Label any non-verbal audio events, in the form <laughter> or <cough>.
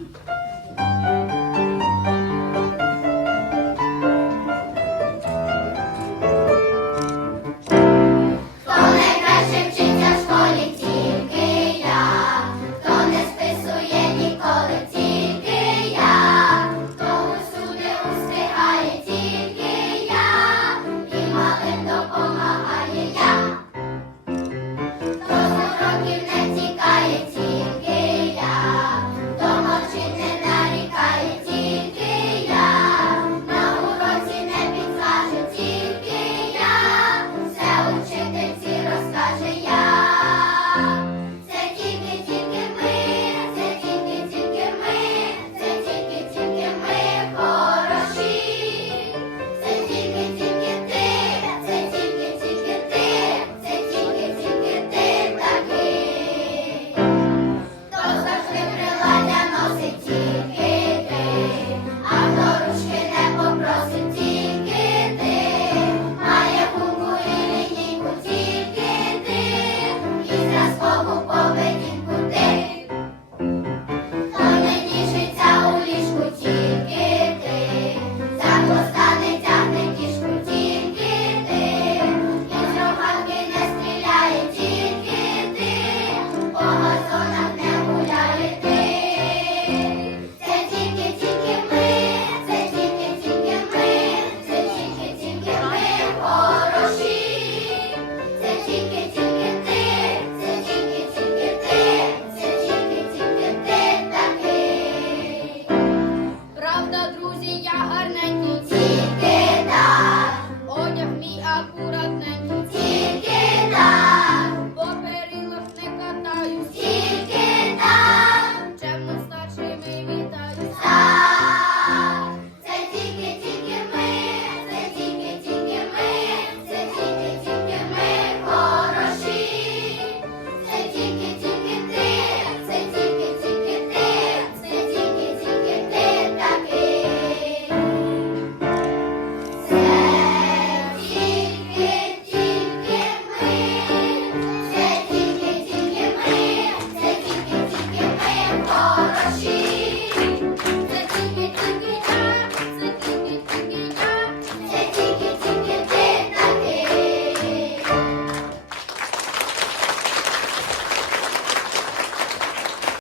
Aye. <laughs> Thank you.